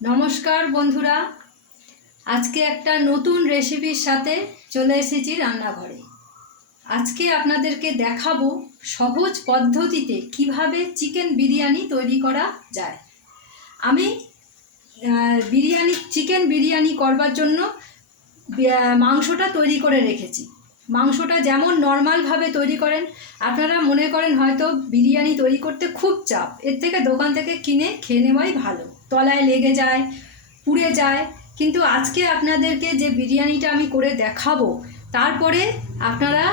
নমস্কার বন্ধুরা, আজকে একটা নতুন রেসিপির সাথে চলে এসেছি রান্নাঘরে। আজকে আপনাদেরকে দেখাবো সহজ পদ্ধতিতে কিভাবে চিকেন বিরিয়ানি তৈরি করা যায়। আমি চিকেন বিরিয়ানি করবার জন্য মাংসটা তৈরি করে রেখেছি। মাংসটা যেমন নর্মালভাবে তৈরি করেন, আপনারা মনে করেন হয়তো বিরিয়ানি তৈরি করতে খুব চাপ, এর থেকে দোকান থেকে কিনে খেয়ে নেওয়াই ভালো, তলায় লেগে যায়, পুড়ে যায়। কিন্তু আজকে আপনাদেরকে যে বিরিয়ানিটা আমি করে দেখাবো, তারপরে আপনারা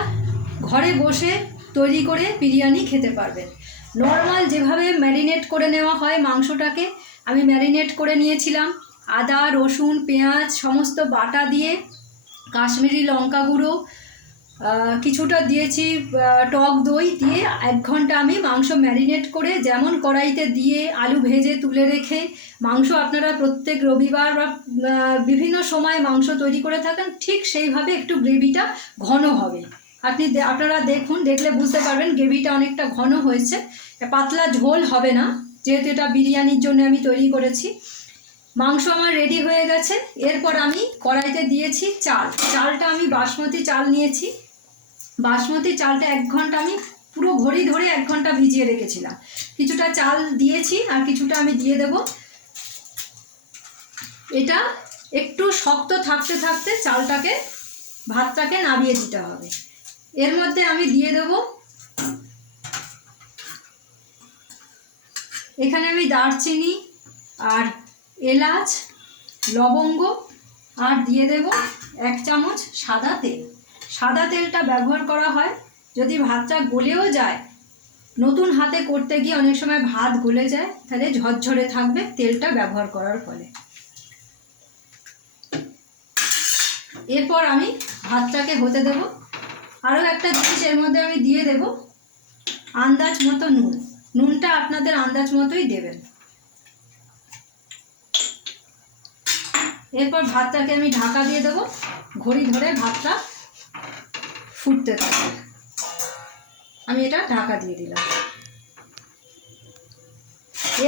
ঘরে বসে তৈরি করে বিরিয়ানি খেতে পারবেন। নর্মাল যেভাবে ম্যারিনেট করে নেওয়া হয় মাংসটাকে, আমি ম্যারিনেট করে নিয়েছিলাম। আদা, রসুন, পেঁয়াজ সমস্ত বাটা দিয়ে, কাশ্মীরি লঙ্কা গুঁড়ো কিছুটা দিয়েছি, টক দই দিয়ে 1 ঘন্টা আমি মাংস ম্যারিনেট করে, যেমন কড়াইতে দিয়ে আলু ভেজে তুলে রেখে, মাংস আপনারা প্রত্যেক রবিবার বা বিভিন্ন সময় মাংস তৈরি করে থাকেন, ঠিক সেইভাবে একটু গ্রেভিটা ঘন হবে। আপনারা দেখুন, দেখলে বুঝতে পারবেন গ্রেভিটা অনেকটা ঘন হয়েছে, পাতলা ঝোল হবে না, যেহেতু এটা বিরিয়ানির জন্য আমি তৈরি করেছি। মাংস আমার রেডি হয়ে গেছে। এরপর আমি কড়াইতে দিয়েছি চালটা আমি বাসমতি চাল নিয়েছি। বাসমতি চালটা 1 ঘন্টা আমি পুরো ঘড়ি ধরে 1 ঘন্টা ভিজিয়ে রেখেছিলাম। কিছুটা চাল দিয়েছি আর কিছুটা আমি দিয়ে দেব। এটা একটু শক্ত থাকতে থাকতে ভাতটাকে নামিয়ে দিতে হবে। এর মধ্যে আমি দিয়ে দেব, এখানে আমি দারচিনি আর এলাচ, লবঙ্গ আর দিয়ে দেব 1 চামচ সাদা তেল। সাদা তেলটা ব্যবহার করা হয় যদি ভাতটা গলেও যায়, নতুন হাতে করতে গিয়ে অনেক সময় ভাত গলে যায়, তাহলে ঝরঝরে থাকবে তেলটা ব্যবহার করার ফলে। এরপর আমি ভাতটাকে হতে দেব। আরও একটা জিনিস এর মধ্যে আমি দিয়ে দেব, আন্দাজ মতো নুন। নুনটা আপনাদের আন্দাজ মতোই দেবেন। এরপর ভাতটাকে আমি ঢাকা দিয়ে দেবো, ঘড়ি ধরে ভাতটা ফুটতে থাকে। আমি এটা ঢাকা দিয়ে দিলাম।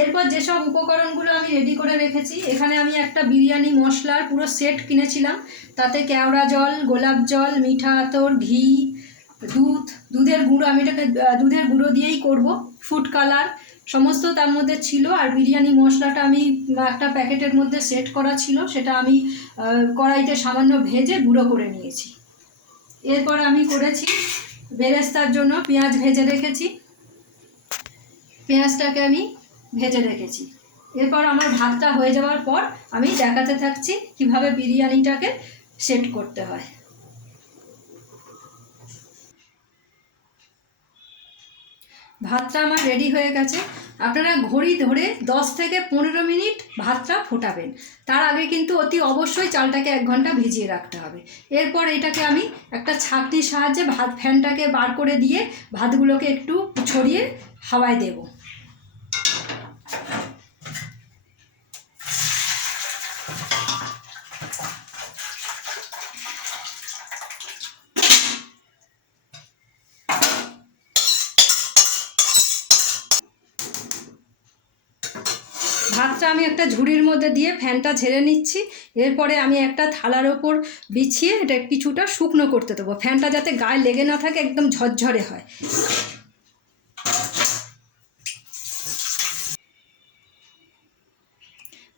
এরপর যেসব উপকরণগুলো আমি রেডি করে রেখেছি, এখানে আমি একটা বিরিয়ানি মশলার পুরো সেট কিনেছিলাম। তাতে কেওড়া জল, গোলাপ জল, মিঠা আতর, ঘি, দুধের গুঁড়ো, আমি এটাকে দুধের গুঁড়ো দিয়েই করব, ফুড কালার সমস্ত তার মধ্যে ছিল। আর বিরিয়ানি মশলাটা আমি একটা প্যাকেটের মধ্যে সেট করা ছিল, সেটা আমি কড়াইতে সামান্য ভেজে গুঁড়ো করে নিয়েছি। এরপর আমি করেছি বেরেস্তার জন্য পেঁয়াজ ভেজে রেখেছি, পেঁয়াজটাকে আমি ভেজে রেখেছি। এরপর আমার ভাতটা হয়ে যাওয়ার পর আমি দেখাতে থাকছি কিভাবে বিরিয়ানিটাকে সেট করতে হয়। ভাতটা আমার রেডি হয়ে গেছে। আপনারা ঘড়ি ধরে 10 থেকে 15 মিনিট ভাতটা ফোটাবেন। তার আগে কিন্তু অতি অবশ্যই চালটাকে 1 ঘন্টা ভিজিয়ে রাখতে হবে। এরপর এটাকে আমি একটা ছাঁকনির সাহায্যে ফ্যানটাকে বার করে দিয়ে ভাতগুলোকে একটু ছড়িয়ে হাওয়ায় দেব। ভাতটা আমি একটা ঝুড়ির মধ্যে দিয়ে ফ্যানটা ঝেড়ে নিচ্ছি। এরপরে আমি একটা থালার ওপর বিছিয়ে এটা কিছুটা শুকনো করতে দেবো, ফ্যানটা যাতে গায়ে লেগে না থাকে, একদম ঝরঝরে হয়।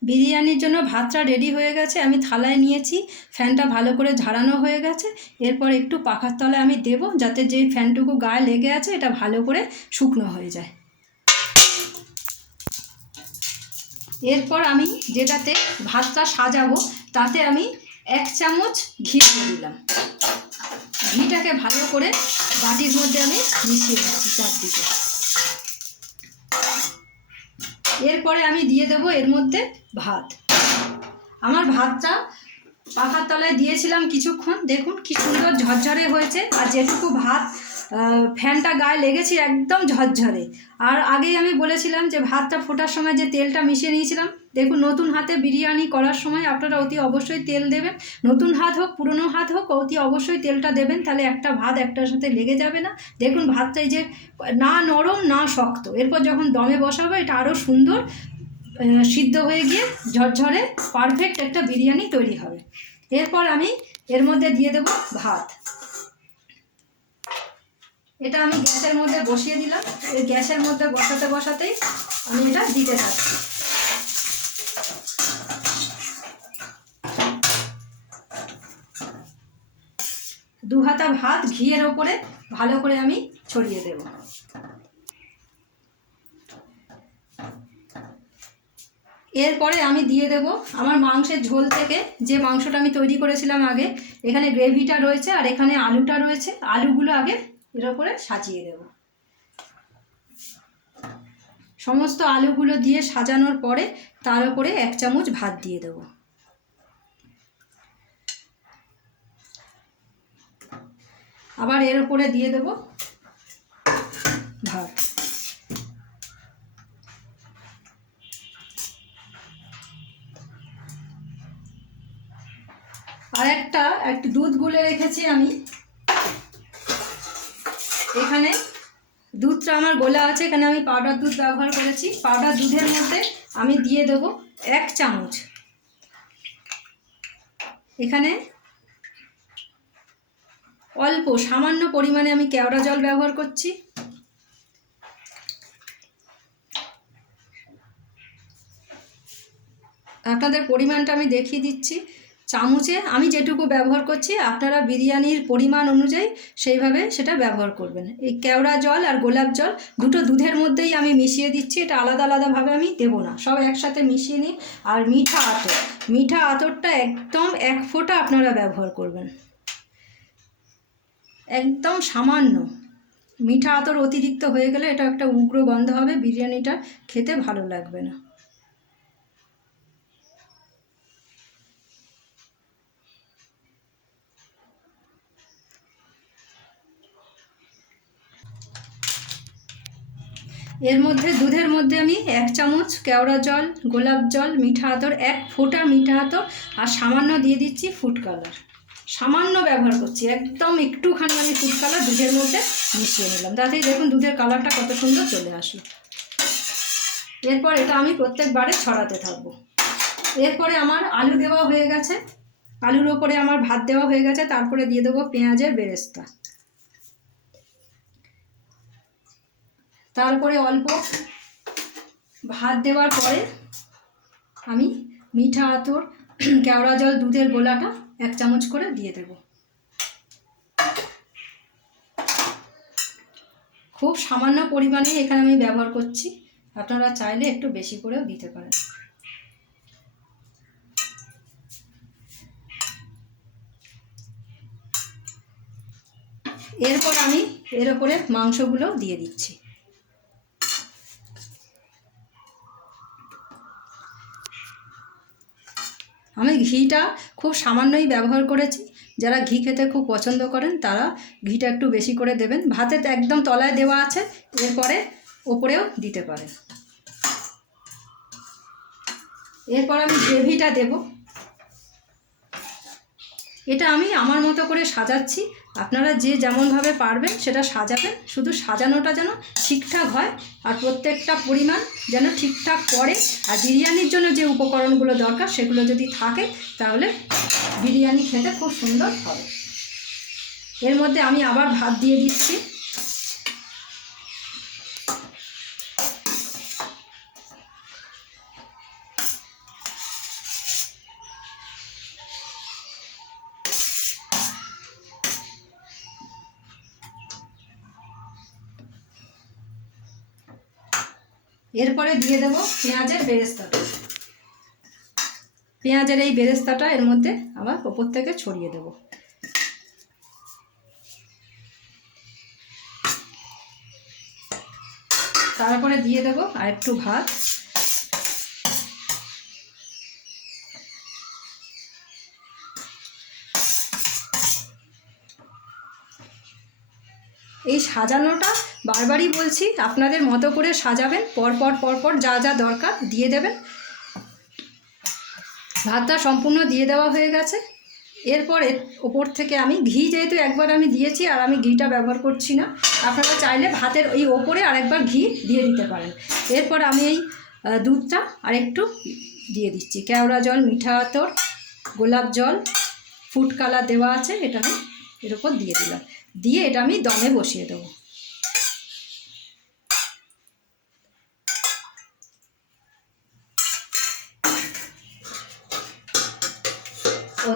বিরিয়ানির জন্য ভাতটা রেডি হয়ে গেছে, আমি থালায় নিয়েছি, ফ্যানটা ভালো করে ঝাড়ানো হয়ে গেছে। এরপর একটু পাখার তলায় আমি দেব, যাতে যে ফ্যানটুকু গায়ে লেগে আছে এটা ভালো করে শুকনো হয়ে যায়। এরপর আমি যেটাতে ভাতটা সাজাবো, তাতে আমি 1 চামচ ঘি দিয়ে দিলাম। ঘিটাকে ভালো করে বাটির মধ্যে আমি মিশিয়ে দিচ্ছি চারদিকে। এরপরে আমি দিয়ে দেবো এর মধ্যে ভাত। আমার ভাতটা পাখার তলায় দিয়েছিলাম কিছুক্ষণ, দেখুন কি সুন্দর ঝরঝরে হয়েছে। আর যেটুকু ভাত ফ্যানটা গায়ে লেগেছে একদম ঝরঝরে। আর আগেই আমি বলেছিলাম যে ভাতটা ফোটার সময় যে তেলটা মিশিয়ে নিয়েছিলাম, দেখুন নতুন হাতে বিরিয়ানি করার সময় আপনারা অতি অবশ্যই তেল দেবেন। নতুন হাত হোক পুরনো হাত হোক, অতি অবশ্যই তেলটা দেবেন, তাহলে একটা ভাত একটার সাথে লেগে যাবে না। দেখুন ভাতটা এই যে না নরম না শক্ত। এরপর যখন দমে বসাবো এটা আরও সুন্দর সিদ্ধ হয়ে গিয়ে ঝরঝরে পারফেক্ট একটা বিরিয়ানি তৈরি হবে। এরপর আমি এর মধ্যে দিয়ে দেব ভাত। এটা আমি গ্যাসের মধ্যে বসিয়ে দিলাম। এই গ্যাসের মধ্যে বসাতে বসাতেই আমি এটা দিতে থাকছি। দু হাতা ভাত ঘিয়ের ওপরে ভালো করে আমি ছড়িয়ে দেব। এরপরে আমি দিয়ে দেব আমার মাংসের ঝোল থেকে যে মাংসটা আমি তৈরি করেছিলাম আগে। এখানে গ্রেভিটা রয়েছে আর এখানে আলুটা রয়েছে। আলুগুলো আগে এর ওপরে সাজিয়ে দেব। সমস্ত আলুগুলো দিয়ে সাজানোর পরে তার উপরে 1 চামচ ভাত দিয়ে দেব। আবার এর উপরে দিয়ে দেব ভাত। আর একটু দুধ গুলে রেখেছি আমি। এখানে দুধটা আমার গোলা আছে, এখানে আমি পাউডার দুধ ব্যবহার করেছি। পাউডার দুধের মধ্যে আমি দিয়ে দেব 1 চামচ। এখানে অল্প সামান্য পরিমাণে আমি কেওড়া জল ব্যবহার করছি। আপনাদের পরিমাণটা আমি দেখিয়ে দিচ্ছি। চামচে আমি যেটুকু ব্যবহার করছি আপনারা বিরিয়ানির পরিমাণ অনুযায়ী সেইভাবে সেটা ব্যবহার করবেন। এই কেওড়া জল আর গোলাপ জল দুটো দুধের মধ্যেই আমি মিশিয়ে দিচ্ছি। এটা আলাদা আলাদাভাবে আমি দেবো না, সব একসাথে মিশিয়ে নিই। আর মিঠা আতরটা একদম 1 ফোঁটা আপনারা ব্যবহার করবেন, একদম সামান্য। মিঠা আতর অতিরিক্ত হয়ে গেলে এটা একটা উগ্র গন্ধ হবে, বিরিয়ানিটা খেতে ভালো লাগবে না। এর মধ্যে দুধের মধ্যে আমি 1 চামচ কেওড়া জল, গোলাপ জল, মিঠা আতর, 1 ফোঁটা মিঠা আতর আর সামান্য দিয়ে দিচ্ছি ফুড কালার। সামান্য ব্যবহার করছি, একদম একটুখানি আমি ফুড কালার দুধের মধ্যে মিশিয়ে নিলাম। তাতেই দেখুন দুধের কালারটা কত সুন্দর চলে আসলো। এরপর এটা আমি প্রত্যেকবারে ছড়াতে থাকবো। এরপরে আমার আলু দেওয়া হয়ে গেছে, আলুর ওপরে আমার ভাত দেওয়া হয়ে গেছে। তারপরে দিয়ে দেবো পেঁয়াজের বেরেস্তা। তারপরে অল্প ভাত দেওয়ার পরে আমি মিঠা আতর, কেওড়া জল, দুধের গোলাটা 1 চামচ করে দিয়ে দেব। খুব সামান্য পরিমাণে এখানে আমি ব্যবহার করছি, আপনারা চাইলে একটু বেশি করেও দিতে পারেন। এরপর আমি এর উপরে মাংসগুলো দিয়ে দিচ্ছি। আমি ঘিটা খুব সামান্যই ব্যবহার করেছি। যারা ঘি খেতে খুব পছন্দ করেন তারা ঘিটা একটু বেশি করে দেবেন। ভাতে একদম তলায় দেওয়া আছে, এরপরে ওপরেও দিতে পারেন। এরপর আমি গ্রেভিটা দেব। এটা আমি আমার মতো করে সাজাচ্ছি, আপনারা যে যেমনভাবে পারবেন সেটা সাজাবেন। শুধু সাজানোটা যেন ঠিকঠাক হয় আর প্রত্যেকটা পরিমাণ যেন ঠিকঠাক পড়ে। আর বিরিয়ানির জন্য যে উপকরণগুলো দরকার সেগুলো যদি থাকে তাহলে বিরিয়ানি খেতে খুব সুন্দর হবে। এর মধ্যে আমি আবার ভাত দিয়ে দিচ্ছি। এরপরে দিয়ে দেব পেঁয়াজের বেরেস্তাটা। পেঁয়াজের এই বেরেস্তাটা এর মধ্যে আবার ওপর থেকে ছড়িয়ে দেব। তারপরে দিয়ে দেব আর একটু ভাত। এই সাজানোটা বারবারই বলছি, আপনাদের মতো করে সাজাবেন। পরপর যা যা দরকার দিয়ে দেবেন। ভাতটা সম্পূর্ণ দিয়ে দেওয়া হয়ে গেছে। এরপরে ওপর থেকে আমি ঘি, যেহেতু একবার আমি দিয়েছি আর আমি ঘিটা ব্যবহার করছি না, আপনারা চাইলে ভাতের ওই ওপরে আরেকবার ঘি দিয়ে দিতে পারেন। এরপর আমি এই দুধটা আর একটু দিয়ে দিচ্ছি। কেওড়া জল, মিঠা আতর, গোলাপ জল, ফুড কালার দেওয়া আছে, এটা আমি এর উপর দিয়ে দিলাম। দিয়ে এটা আমি দমে বসিয়ে দেবো। ও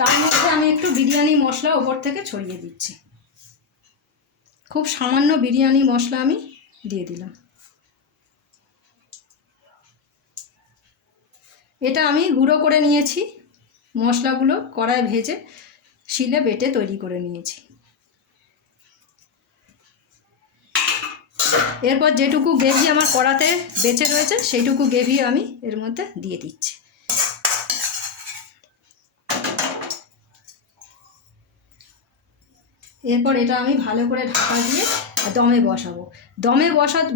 তার মধ্যে আমি একটু বিরিয়ানি মশলা ওপর থেকে ছড়িয়ে দিচ্ছি। খুব সামান্য বিরিয়ানি মশলা আমি দিয়ে দিলাম। এটা আমি গুঁড়ো করে নিয়েছি, মশলাগুলো কড়ায় ভেজে শিলে বেটে তৈরি করে নিয়েছি। এরপর যেটুকু গ্রেভি আমার কড়াতে বেঁচে রয়েছে সেইটুকু গ্রেভি আমি এর মধ্যে দিয়ে দিচ্ছি। এরপর এটা আমি ভালো করে ঢাকা দিয়ে দমে বসাবো। দমে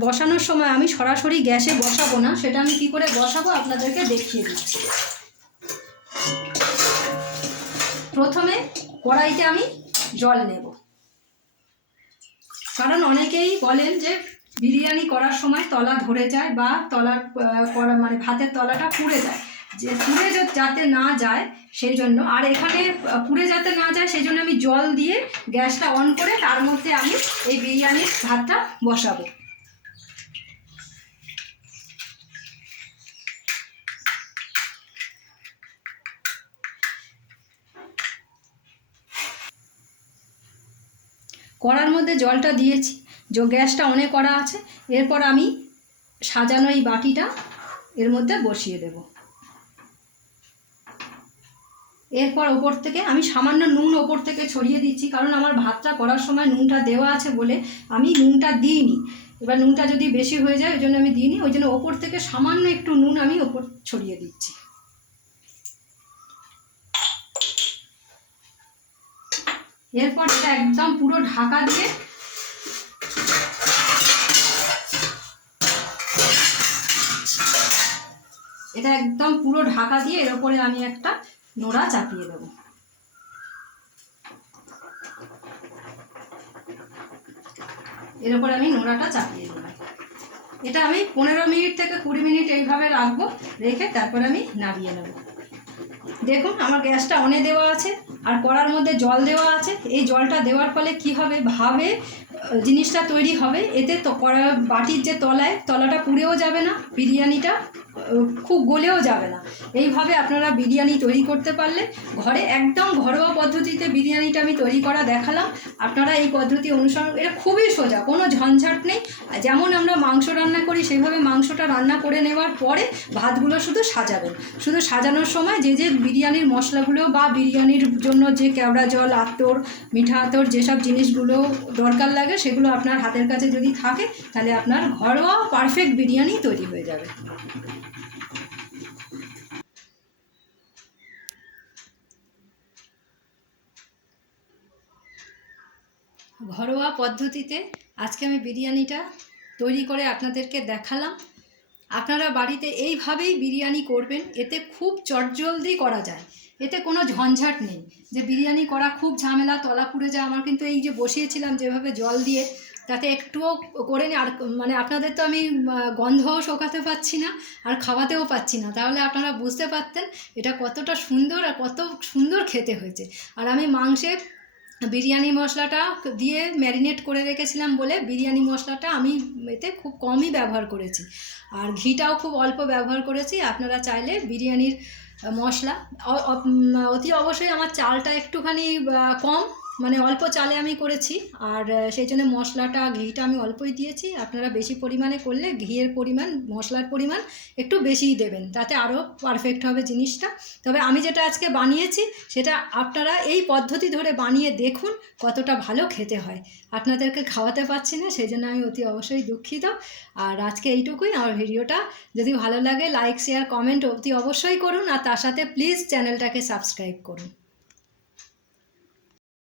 বসানোর সময় আমি সরাসরি গ্যাসে বসাবো না, সেটা আমি কী করে বসাবো আপনাদেরকে দেখিয়ে দিচ্ছি। প্রথমে কড়াইতে আমি জল নেব, কারণ অনেকেই বলেন যে বিরিয়ানি করার সময় তলা ধরে যায় বা মানে ভাতের তলাটা পুড়ে যায়, যে পুড়ে যাতে না যায় সেই জন্য। আর এখানে পুড়ে যাতে না যায় সেই জন্য আমি জল দিয়ে গ্যাসটা অন করে তার মধ্যে আমি এই বিরিয়ানির ভাতটা বসাবো। কড়ার মধ্যে জলটা দিয়েছি, গ্যাসটা অনে করা আছে। এরপর আমি সাজানো এই বাটিটা এর মধ্যে বসিয়ে দেব। এরপর ওপর থেকে আমি সামান্য নুন ওপর থেকে ছড়িয়ে দিচ্ছি, কারণ আমার ভাতটা করার সময় নুনটা দেওয়া আছে বলে আমি নুনটা দিইনি। এবার নুনটা যদি বেশি হয়ে যায় ওই জন্য আমি দিইনি, ওই জন্য ওপর থেকে সামান্য একটু নুন আমি ওপর ছড়িয়ে দিচ্ছি। এরপর এটা একদম পুরো ঢাকা দিয়ে এর ওপরে আমি একটা নোড়া চাপিয়ে দেবো। এর ওপরে আমি নোড়াটা চাপিয়ে দিলাম। এটা আমি 15 মিনিট থেকে 20 মিনিট এইভাবে রাখবো, রেখে তারপর আমি নামিয়ে নেব। দেখুন আমার গ্যাসটা অনে দেওয়া আছে আর কড়ার মধ্যে জল দেওয়া আছে। এই জলটা দেওয়ার ফলে কি হবে, ভাবে জিনিসটা তৈরি হবে। এতে তো বাটির যে তলাটা পুড়েও যাবে না, বিরিয়ানিটা খুব গলেও যাবে না। এইভাবে আপনারা বিরিয়ানি তৈরি করতে পারলে ঘরে একদম ঘরোয়া পদ্ধতিতে বিরিয়ানিটা আমি তৈরি করা দেখালাম। আপনারা এই পদ্ধতি অনুসরণ, এটা খুবই সোজা, কোনো ঝঞ্ঝাট নেই। যেমন আমরা মাংস রান্না করি সেভাবে মাংসটা রান্না করে নেওয়ার পরে ভাতগুলো শুধু সাজাবেন। শুধু সাজানোর সময় যে বিরিয়ানির মশলাগুলো বা বিরিয়ানির জন্য যে কেওড়া জল, আতর, মিঠা আতর যেসব জিনিসগুলো দরকার লাগে সেগুলো আপনার হাতের কাছে যদি থাকে তাহলে আপনার ঘরোয়া পারফেক্ট বিরিয়ানি তৈরি হয়ে যাবে। ঘরোয়া পদ্ধতিতে আজকে আমি বিরিয়ানিটা তৈরি করে আপনাদেরকে দেখালাম। আপনারা বাড়িতে এইভাবেই বিরিয়ানি করবেন, এতে খুব চটজলদি করা যায়, এতে কোনো ঝঞ্ঝাট নেই যে বিরিয়ানি করা খুব ঝামেলা, তলা পুড়ে যায়। আমার কিন্তু এই যে বসিয়েছিলাম যেভাবে জল দিয়ে, তাতে একটুও করে নি। আর মানে আপনাদের তো আমি গন্ধও শোকাতে পাচ্ছি না আর খাওয়াতেও পাচ্ছি না, তাহলে আপনারা বুঝতে পারতেন এটা কতটা সুন্দর আর কত সুন্দর খেতে হয়েছে। আর আমি মাংসে বিরিয়ানি মশলাটা দিয়ে ম্যারিনেট করে রেখেছিলাম বলে বিরিয়ানি মশলাটা আমি এতে খুব কমই ব্যবহার করেছি, আর ঘিটাও খুব অল্প ব্যবহার করেছি। আপনারা চাইলে বিরিয়ানির মশলা অতি অবশ্যই, আমার চালটা একটুখানি কম, মানে অল্প চালে আমি করেছি, আর সেই জন্য মশলাটা ঘিটা আমি অল্পই দিয়েছি। আপনারা বেশি পরিমাণে করলে ঘিয়ের পরিমাণ, মশলার পরিমাণ একটু বেশিই দেবেন, তাতে আরও পারফেক্ট হবে জিনিসটা। তবে আমি যেটা আজকে বানিয়েছি সেটা আপনারা এই পদ্ধতি ধরে বানিয়ে দেখুন কতটা ভালো খেতে হয়। আপনাদেরকে খাওয়াতে পারছি না সেই জন্য আমি অতি অবশ্যই দুঃখিত। আর আজকে এইটুকুই। আমার ভিডিওটা যদি ভালো লাগে লাইক, শেয়ার, কমেন্ট অতি অবশ্যই করুন, আর তার সাথে প্লিজ চ্যানেলটাকে সাবস্ক্রাইব করুন।